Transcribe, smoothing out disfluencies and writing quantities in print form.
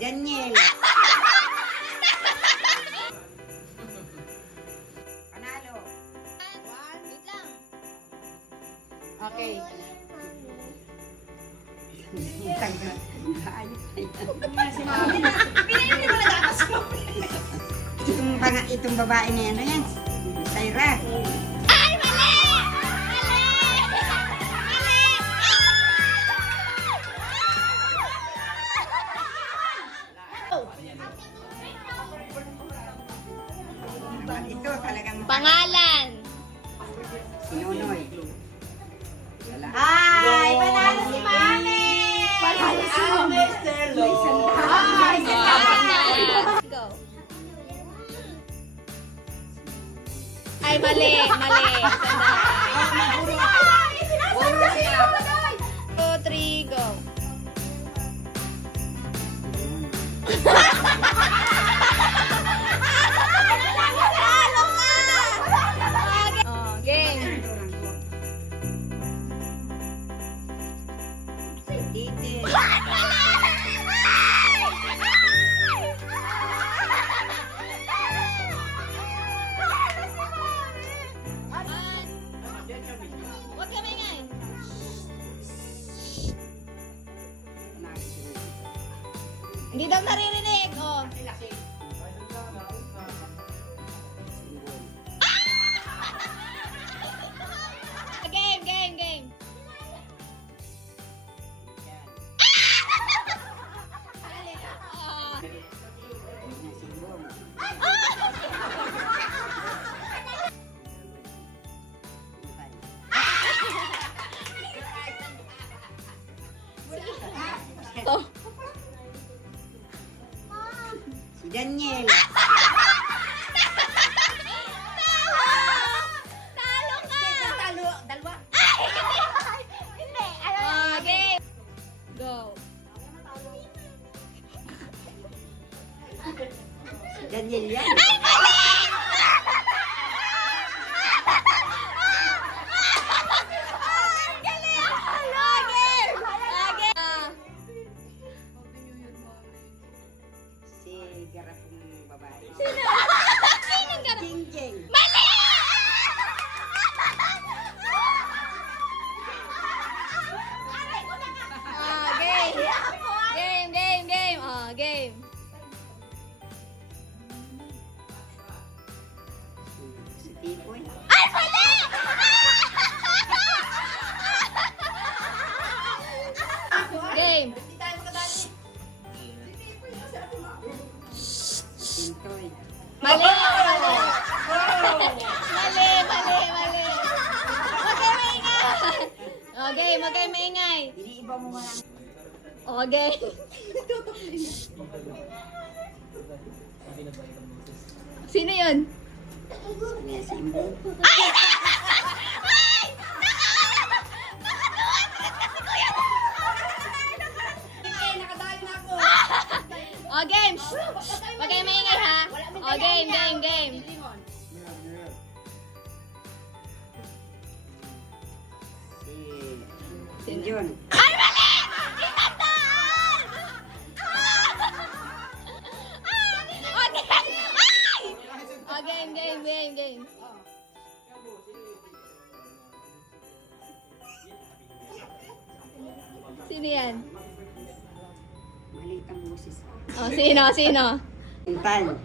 Daniel. Panalo. Wait lang. Okay. Itong babae na yan, ano yan? Syra. Ay, mali! Mali! Mali! Ito talagang Pangalan. sinunoy. Wala. Ay, panalo si Mami! Panalo si Mami! Ay, go. Ay, mali. Mali. Sandali. 2, 3, go. Talo ka! Oh, game. Tite. Huwag ka maingay. Hindi daw naririnig. Oh. Game, game, game. Ah. Oh. Si Daniel. Talo ka! Dalawa. Hindi. Oh, game. Go. Si Daniel yan. Si garapong babae. Sinong ganun? Jingjing. Mali! Game. Game, game, game. Game. Si Tipoy. Ay, mali! Game. Tintoy. Mali! Mali, mali, mali. Huwag kayo maingay. Okay, huwag kayo maingay. Iniiba mo nga lang. Okay. Sino yun? Si Imbo. Oh, game. Huwag kayo maingay, ha? Oh, game, game, game. Si John. Ay, mali! Tinandaan! Okay. Ay! Oh, game, game, game, game. Sino yan? Maliit ang boses. Oh, sino, sino? Intan.